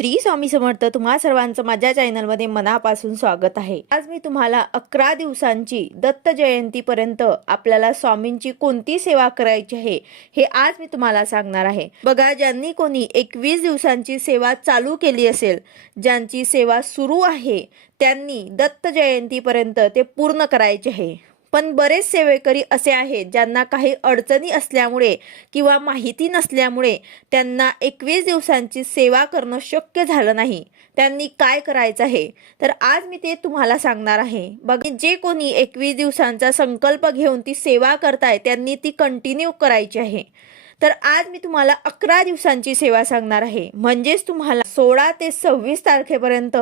श्री स्वामी समर्थ. तुम्हा सर्वांचं माझ्या चॅनलमध्ये मनापासून स्वागत आहे. आज मी तुम्हाला 11 दिवसांची दत्त जयंतीपर्यंत आपल्याला स्वामींची कोणती सेवा करायची आहे हे आज मी तुम्हाला सांगणार आहे. बघा, ज्यांनी कोणी 21 दिवसांची सेवा चालू केली असेल, ज्यांची सेवा सुरू आहे, त्यांनी दत्त जयंतीपर्यंत ते पूर्ण करायचे आहे. पण बरेच सेवेकरी असे आहेत ज्यांना काही अडचणी असल्यामुळे किंवा माहिती नसल्यामुळे त्यांना 21 दिवसांची सेवा करणं शक्य झालं नाही. त्यांनी काय करायचं आहे तर आज मी ते तुम्हाला सांगणार आहे. बघा, जे कोणी 21 दिवसांचा संकल्प घेऊन ती सेवा करताय त्यांनी ती कंटिन्यू करायची आहे. तर आज मी तुम्हाला 11 दिवसांची सेवा सांगणार आहे. म्हणजेच तुम्हाला 16 ते 26 तारखेपर्यंत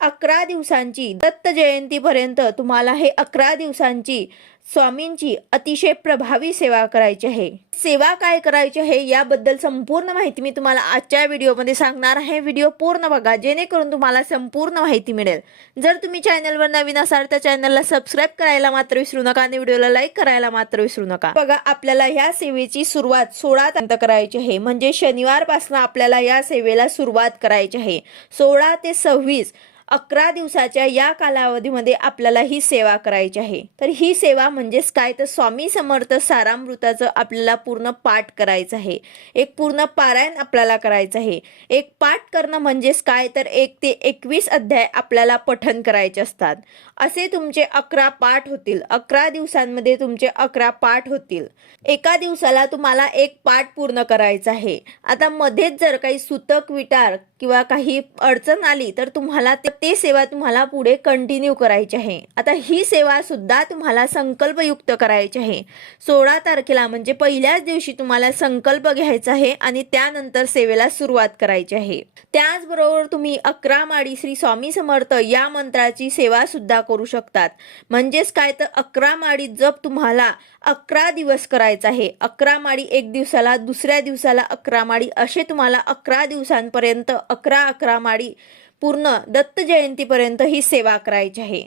11 दिवसांची दत्त जयंतीपर्यंत तुम्हाला हे 11 दिवसांची स्वामींची अतिशय प्रभावी सेवा करायची आहे. सेवा काय करायची आहे याबद्दल संपूर्ण माहिती मी तुम्हाला आजच्या व्हिडिओमध्ये सांगणार आहे. व्हिडिओ पूर्ण बघा जेणेकरून तुम्हाला संपूर्ण माहिती मिळेल. जर तुम्ही चॅनलवर नवीन असाल तर चॅनलला सबस्क्राईब करायला मात्र विसरू नका आणि व्हिडिओला लाईक करायला मात्र विसरू नका. बघा, आपल्याला ह्या सेवेची सुरुवात 16 तारखेपर्यंत करायची आहे. म्हणजे शनिवारपासून आपल्याला या सेवेला सुरुवात करायची आहे. 16 ते 26 11 दिवसाच्या या कालावधीमध्ये आपल्याला ही सेवा करायची आहे. तर ही सेवा म्हणजेच काय तर स्वामी समर्थ सारामृताचं आपल्याला पूर्ण पाठ करायचं आहे. एक पूर्ण पारायण आपल्याला करायचं आहे. एक पाठ करणं म्हणजेच काय तर 1 ते 21 अध्याय आपल्याला पठण करायचे असतात. असे तुमचे 11 पाठ होतील. 11 दिवसांमध्ये तुमचे 11 पाठ होतील. एका दिवसाला तुम्हाला एक पाठ पूर्ण करायचा आहे. आता मध्येच जर काही सुतक विटार किंवा काही अडचण आली तर तुम्हाला ते सेवा तुम्हाला पुढे कंटिन्यू करायची आहे. आता ही सेवा सुद्धा तुम्हाला संकल्पयुक्त करायची आहे. 16 तारखेला म्हणजे पहिल्याच दिवशी तुम्हाला संकल्प घ्यायचा आहे आणि त्यानंतर सेवेला सुरुवात करायची आहे. त्याचबरोबर तुम्ही 11 माळी श्री स्वामी समर्थ या मंत्राची सेवा सुद्धा करू शकतात. म्हणजेच काय तर 11 माळी जप तुम्हाला 11 दिवस करायचा आहे. 11 माळी एक दिवसाला, दुसऱ्या दिवसाला 11 माळी, असे तुम्हाला 11 दिवसांपर्यंत 11 माळी पूर्ण दत्त जयंतीपर्यंत ही सेवा करायची आहे.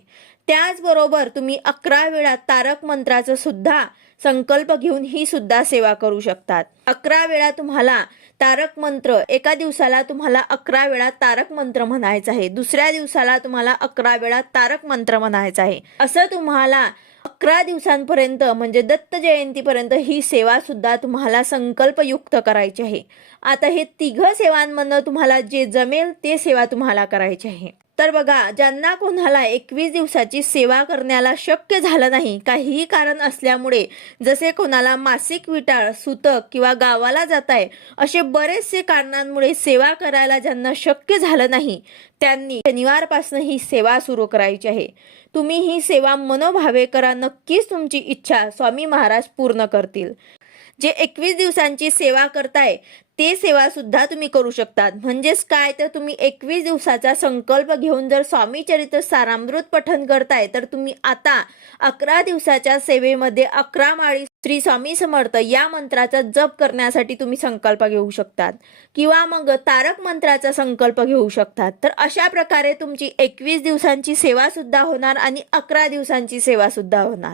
त्याचबरोबर तुम्ही 11 वेळा तारक मंत्राचं सुद्धा संकल्प घेऊन ही सुद्धा सेवा करू शकतात. 11 वेळा तुम्हाला तारक मंत्र, एका दिवसाला तुम्हाला 11 वेळा तारक मंत्र म्हणायचं आहे. दुसऱ्या दिवसाला तुम्हाला 11 वेळा तारक मंत्र म्हणायचं आहे. असं तुम्हाला 11 दिवसांपर्यंत म्हणजे दत्त जयंतीपर्यंत ही सेवा सुद्धा तुम्हाला संकल्पयुक्त करायची आहे. आता हे 3 सेवांमधनं तुम्हाला जे जमेल ते सेवा तुम्हाला करायची आहे. तर बघा, ज्यांना कोणाला 21 दिवसाची सेवा करण्याला शक्य झालं नाही, काहीही कारण असल्यामुळे, जसे कोणाला मासिक विटाळ, सुतक किंवा गावाला जाताय, असे बरेचसे कारणांमुळे सेवा करायला ज्यांना शक्य झालं नाही त्यांनी शनिवारपासून ही सेवा सुरू करायची आहे. तुम्ही ही सेवा मनोभावे करा. नक्कीच तुमची इच्छा स्वामी महाराज पूर्ण करतील. जे 21 दिवसांची सेवा करताय ते सेवा सुद्धा तुम्ही करू शकतात. म्हणजेच काय तर तुम्ही 21 दिवसाचा संकल्प घेऊन जर स्वामी चरित्र सारामृत पठण करताय तर तुम्ही आता 11 दिवसाच्या सेवेमध्ये 11 माळी श्री स्वामी समर्थ या मंत्राचा जप करण्यासाठी तुम्ही संकल्प घेऊ शकतात किंवा मग तारक मंत्राचा संकल्प घेऊ शकतात. तर अशा प्रकारे तुमची 21 दिवसांची सेवा सुद्धा होणार आणि 11 दिवसांची सेवा सुद्धा होणार.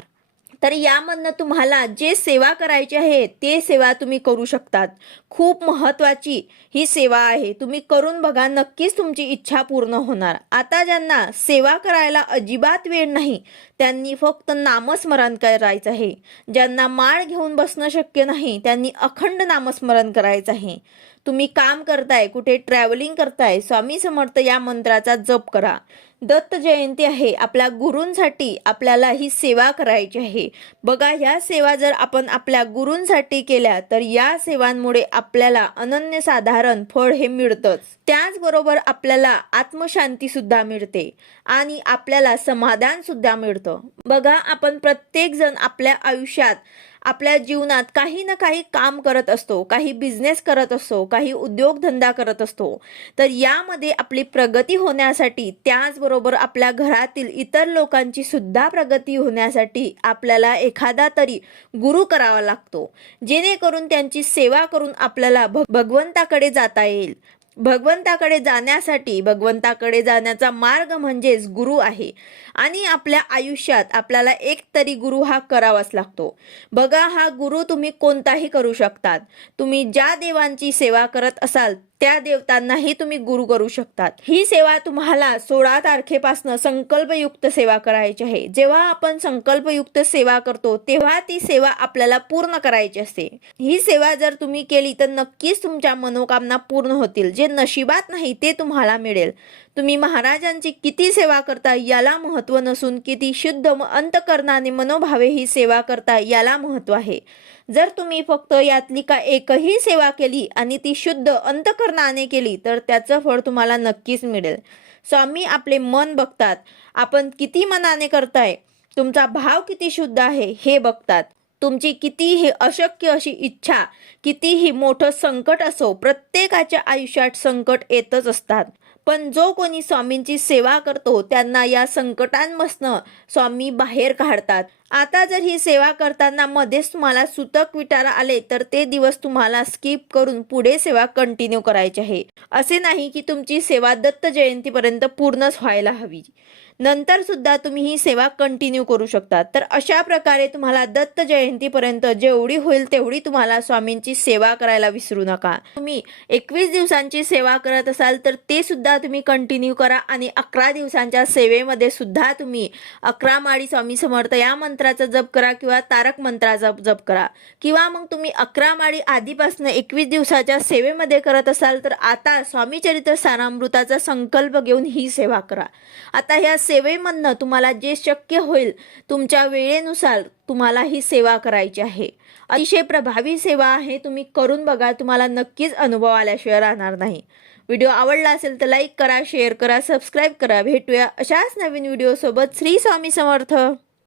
तर यामधनं तुम्हाला जे सेवा करायची आहे ते सेवा तुम्ही करू शकतात. खूप महत्त्वाची ही सेवा आहे. तुम्ही करून बघा, नक्कीच तुमची इच्छा पूर्ण होणार. आता ज्यांना सेवा करायला अजिबात वेळ नाही त्यांनी फक्त नामस्मरण करायचं आहे. ज्यांना माळ घेऊन बसणं शक्य नाही त्यांनी अखंड नामस्मरण करायचं आहे. तुम्ही काम करताय, कुठे ट्रॅव्हलिंग करताय, स्वामी समर्थ या मंत्राचा जप करा. दत्त जयंती आहे, आपल्या गुरूंसाठी आपल्याला ही सेवा करायची आहे. बघा, ह्या सेवा जर आपण आपल्या गुरूंसाठी केल्या तर या सेवांमुळे आपल्याला अनन्यसाधारण फळ हे मिळतंच. त्याचबरोबर आपल्याला आत्मशांती सुद्धा मिळते आणि आपल्याला समाधान सुद्धा मिळतं. बघा, आपण प्रत्येक जण आपल्या आयुष्यात, आपल्या जीवनात काही ना काही काम करत असतो, काही बिझनेस करत असतो, काही उद्योगधंदा करत असतो. तर यामध्ये आपली प्रगती होण्यासाठी, त्याचबरोबर आपल्या घरातील इतर लोकांची सुद्धा प्रगती होण्यासाठी आपल्याला एखादा तरी गुरु करावा लागतो, जेणेकरून त्यांची सेवा करून आपल्याला भगवंताकडे जाता येईल. भगवंताकडे जाण्यासाठी, भगवंताकडे जाण्याचा मार्ग म्हणजेच गुरु आहे आणि आपल्या आयुष्यात आपल्याला एक तरी गुरु हा करावाच लागतो. बघा, हा गुरु तुम्ही कोणताही करू शकतात. तुम्ही ज्या देवांची सेवा करत असाल त्या देवतांनाही तुम्ही गुरु करू शकतात। ही सेवा तुम्हाला 16 तारखेपासून संकल्पयुक्त सेवा करायची आहे। जेव्हा आपण संकल्पयुक्त सेवा करतो तेव्हा ती सेवा आपल्याला पूर्ण करायची असते। ही सेवा जर तुम्ही केली तर नक्कीच तुमच्या मनोकामना पूर्ण होतील। जे नशिबात नाही ते तुम्हाला मिळेल। तुम्ही महाराजांची किती सेवा करता याला महत्त्व नसून किती शुद्ध अंतःकरणाने मनोभावे ही सेवा करता याला महत्त्व आहे। जर तुम्ही फक्त यातली का एकही सेवा केली आणि ती शुद्ध अंतःकरणाने केली तर त्याचं फळ तुम्हाला नक्कीच मिळेल। स्वामी आपले मन बघतात, आपण किती मनाने करताय, तुमचा भाव किती शुद्ध आहे हे बघतात। तुमची कितीही अशक्य अशी इच्छा, कितीही मोठं संकट असो, प्रत्येकाच्या आयुष्यात संकट येतच असतात, पण जो कोणी स्वामींची सेवा करतो त्यांना या संकटांपासून स्वामी बाहेर काढतात। आता जर ही सेवा करताना मध्येच तुम्हाला सुतक विटारा आले तर ते दिवस तुम्हाला स्किप करून पुढे सेवा कंटिन्यू करायची आहे। असे नाही की तुमची सेवा दत्त जयंतीपर्यंत पूर्णच व्हायला हवी, नंतर सुद्धा तुम्ही ही सेवा कंटिन्यू करू शकता। तर अशा प्रकारे तुम्हाला दत्त जयंतीपर्यंत जेवढी होईल तेवढी तुम्हाला स्वामींची सेवा करायला विसरू नका। तुम्ही 21 दिवसांची सेवा करत असाल तर ते सुद्धा तुम्ही कंटिन्यू करा आणि 11 दिवसांच्या सेवेमध्ये सुद्धा तुम्ही 11 माळी स्वामी समर्थ या मंत्राचा जप करा किंवा तारक मंत्राचा जप करा, किंवा मग तुम्ही 11 माळी आधीपासून 21 दिवसाच्या सेवेमध्ये करत असाल तर आता स्वामी चरित्र सारामृताचा संकल्प घेऊन ही सेवा करा। आता ह्या सेवेमधनं तुम्हाला जे शक्य होईल तुमच्या वेळेनुसार तुम्हाला ही सेवा करायची आहे। अतिशय प्रभावी सेवा आहे, तुम्ही करून बघा, तुम्हाला नक्कीच अनुभव आल्याशिवाय राहणार नाही। व्हिडिओ आवडला असेल तर लाईक करा, शेअर करा, सबस्क्राईब करा। भेटूया अशाच नवीन व्हिडिओ सोबत। श्री स्वामी समर्थ।